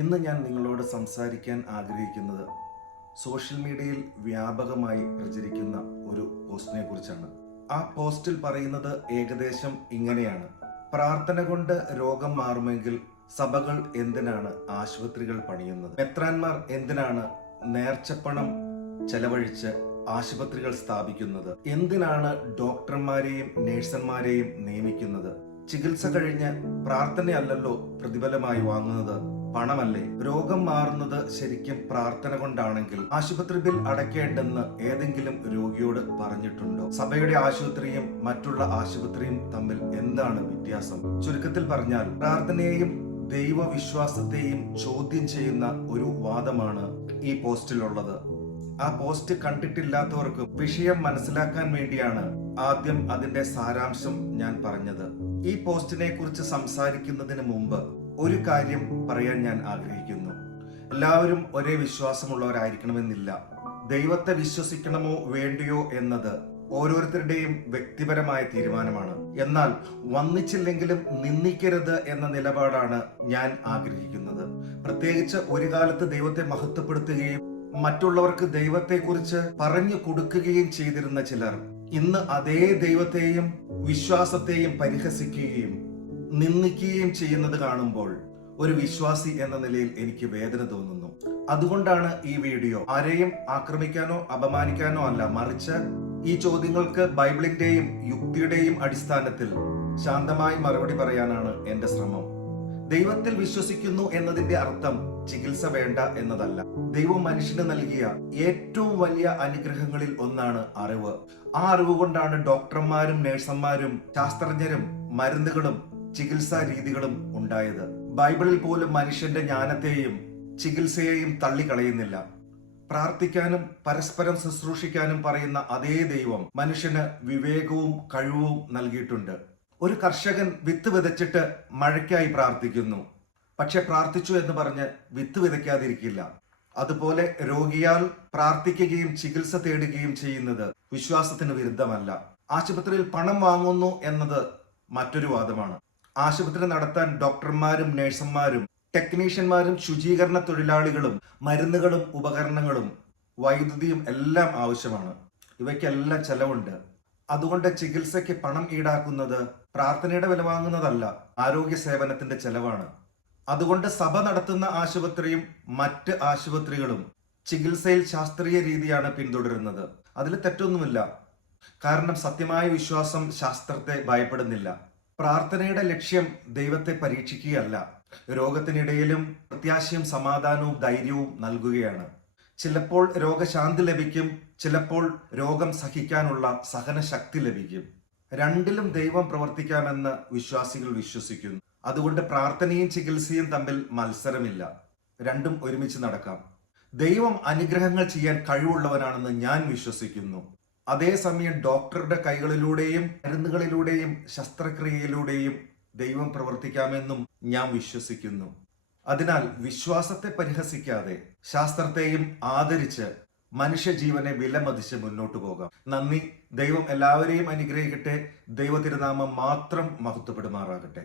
ഇന്ന് ഞാൻ നിങ്ങളോട് സംസാരിക്കാൻ ആഗ്രഹിക്കുന്നത് സോഷ്യൽ മീഡിയയിൽ വ്യാപകമായി പ്രചരിക്കുന്ന ഒരു പോസ്റ്റിനെ കുറിച്ചാണ്. ആ പോസ്റ്റിൽ പറയുന്നത് ഏകദേശം ഇങ്ങനെയാണ്: പ്രാർത്ഥന കൊണ്ട് രോഗം മാറുമെങ്കിൽ സഭകൾ എന്തിനാണ് ആശുപത്രികൾ പണിയുന്നത്? മെത്രാന്മാർ എന്തിനാണ് നേർച്ചപ്പണം ചെലവഴിച്ച് ആശുപത്രികൾ സ്ഥാപിക്കുന്നത്? എന്തിനാണ് ഡോക്ടർമാരെയും നേഴ്സന്മാരെയും നിയമിക്കുന്നത്? ചികിത്സ കഴിഞ്ഞ് പ്രാർത്ഥനയല്ലല്ലോ പ്രതിഫലമായി വാങ്ങുന്നത്, പണമല്ലേ? രോഗം മാറുന്നത് ശരിക്കും പ്രാർത്ഥന കൊണ്ടാണെങ്കിൽ ആശുപത്രി ബിൽ അടയ്ക്കേണ്ടെന്ന് ഏതെങ്കിലും രോഗിയോട് പറഞ്ഞിട്ടുണ്ടോ? സഭയുടെ ആശുപത്രിയും മറ്റുള്ള ആശുപത്രിയും തമ്മിൽ എന്താണ് വ്യത്യാസം? ചുരുക്കത്തിൽ പറഞ്ഞാൽ, പ്രാർത്ഥനയെയും ദൈവവിശ്വാസത്തെയും ചോദ്യം ചെയ്യുന്ന ഒരു വാദമാണ് ഈ പോസ്റ്റിലുള്ളത്. ആ പോസ്റ്റ് കണ്ടിട്ടില്ലാത്തവർക്ക് വിഷയം മനസ്സിലാക്കാൻ വേണ്ടിയാണ് ആദ്യം അതിന്റെ സാരാംശം ഞാൻ പറഞ്ഞത്. ഈ പോസ്റ്റിനെ കുറിച്ച് സംസാരിക്കുന്നതിന് മുമ്പ് ഒരു കാര്യം പറയാൻ ഞാൻ ആഗ്രഹിക്കുന്നു. എല്ലാവരും ഒരേ വിശ്വാസമുള്ളവരായിരിക്കണമെന്നില്ല. ദൈവത്തെ വിശ്വസിക്കണമോ വേണ്ടിയോ എന്നത് ഓരോരുത്തരുടെയും വ്യക്തിപരമായ തീരുമാനമാണ്. എന്നാൽ വന്നിച്ചില്ലെങ്കിലും നിന്ദിക്കരുത് എന്ന നിലപാടാണ് ഞാൻ ആഗ്രഹിക്കുന്നത്. പ്രത്യേകിച്ച് ഒരു കാലത്ത് ദൈവത്തെ മഹത്വപ്പെടുത്തുകയും മറ്റുള്ളവർക്ക് ദൈവത്തെക്കുറിച്ച് പറഞ്ഞു കൊടുക്കുകയും ചെയ്തിരുന്ന ചിലർ ഇന്ന് അതേ ദൈവത്തെയും വിശ്വാസത്തെയും പരിഹസിക്കുകയും നിന്ദിക്കുകയും ചെയ്യുന്നത് കാണുമ്പോൾ ഒരു വിശ്വാസി എന്ന നിലയിൽ എനിക്ക് വേദന തോന്നുന്നു. അതുകൊണ്ടാണ് ഈ വീഡിയോ ആരെയും ആക്രമിക്കാനോ അപമാനിക്കാനോ അല്ല, മറിച്ച് ഈ ചോദ്യങ്ങൾക്ക് ബൈബിളിന്റെയും യുക്തിയുടെയും അടിസ്ഥാനത്തിൽ ശാന്തമായി മറുപടി പറയാനാണ് എന്റെ ശ്രമം. ദൈവത്തിൽ വിശ്വസിക്കുന്നു എന്നതിന്റെ അർത്ഥം ചികിത്സ വേണ്ട എന്നതല്ല. ദൈവം മനുഷ്യന് നൽകിയ ഏറ്റവും വലിയ അനുഗ്രഹങ്ങളിൽ ഒന്നാണ് അറിവ്. ആ അറിവ് കൊണ്ടാണ് ഡോക്ടർമാരും നേഴ്സന്മാരും ശാസ്ത്രജ്ഞരും മരുന്നുകളും ചികിത്സാ രീതികളും ഉണ്ടായത്. ബൈബിളിൽ പോലും മനുഷ്യന്റെ ജ്ഞാനത്തെയും ചികിത്സയെയും തള്ളിക്കളയുന്നില്ല. പ്രാർത്ഥിക്കാനും പരസ്പരം ശുശ്രൂഷിക്കാനും പറയുന്ന അതേ ദൈവം മനുഷ്യന് വിവേകവും കഴിവും നൽകിയിട്ടുണ്ട്. ഒരു കർഷകൻ വിത്ത് വിതച്ചിട്ട് മഴയ്ക്കായി പ്രാർത്ഥിക്കുന്നു, പക്ഷെ പ്രാർത്ഥിച്ചു എന്ന് പറഞ്ഞ് വിത്ത് വിതയ്ക്കാതിരിക്കില്ല. അതുപോലെ രോഗിയാൽ പ്രാർത്ഥിക്കുകയും ചികിത്സ തേടുകയും ചെയ്യുന്നത് വിശ്വാസത്തിന് വിരുദ്ധമല്ല. ആശുപത്രിയിൽ പണം വാങ്ങുന്നു എന്നത് മറ്റൊരു വാദമാണ്. ആശുപത്രി നടത്താൻ ഡോക്ടർമാരും നേഴ്സന്മാരും ടെക്നീഷ്യന്മാരും ശുചീകരണ തൊഴിലാളികളും മരുന്നുകളും ഉപകരണങ്ങളും വൈദ്യുതിയും എല്ലാം ആവശ്യമാണ്. ഇവയ്ക്കെല്ലാം ചെലവുണ്ട്. അതുകൊണ്ട് ചികിത്സയ്ക്ക് പണം ഈടാക്കുന്നത് പ്രാർത്ഥനയുടെ വില വാങ്ങുന്നതല്ല, ആരോഗ്യ സേവനത്തിന്റെ ചെലവാണ്. അതുകൊണ്ട് സഭ നടത്തുന്ന ആശുപത്രിയും മറ്റ് ആശുപത്രികളും ചികിത്സയിൽ ശാസ്ത്രീയ രീതിയാണ് പിന്തുടരുന്നത്. അതിൽ തെറ്റൊന്നുമില്ല. കാരണം സത്യമായ വിശ്വാസം ശാസ്ത്രത്തെ ഭയപ്പെടുന്നില്ല. പ്രാർത്ഥനയുടെ ലക്ഷ്യം ദൈവത്തെ പരീക്ഷിക്കുകയല്ല, രോഗത്തിനിടയിലും പ്രത്യാശയും സമാധാനവും ധൈര്യവും നൽകുകയാണ്. ചിലപ്പോൾ രോഗശാന്തി ലഭിക്കും, ചിലപ്പോൾ രോഗം സഹിക്കാനുള്ള സഹനശക്തി ലഭിക്കും. രണ്ടിലും ദൈവം പ്രവർത്തിക്കാമെന്ന് വിശ്വാസികൾ വിശ്വസിക്കുന്നു. അതുകൊണ്ട് പ്രാർത്ഥനയും ചികിത്സയും തമ്മിൽ മത്സരമില്ല, രണ്ടും ഒരുമിച്ച് നടക്കാം. ദൈവം അനുഗ്രഹങ്ങൾ ചെയ്യാൻ കഴിവുള്ളവനാണെന്ന് ഞാൻ വിശ്വസിക്കുന്നു. അതേസമയം ഡോക്ടറുടെ കൈകളിലൂടെയും മരുന്നുകളിലൂടെയും ശസ്ത്രക്രിയയിലൂടെയും ദൈവം പ്രവർത്തിക്കാമെന്നും ഞാൻ വിശ്വസിക്കുന്നു. അതിനാൽ വിശ്വാസത്തെ പരിഹസിക്കാതെ ശാസ്ത്രത്തെയും ആദരിച്ച് മനുഷ്യജീവനെ വിലമതിച്ച് മുന്നോട്ടു പോകാം. നന്ദി. ദൈവം എല്ലാവരെയും അനുഗ്രഹിക്കട്ടെ. ദൈവ തിരുനാമം മാത്രം മഹത്വപ്പെടുമാറാകട്ടെ.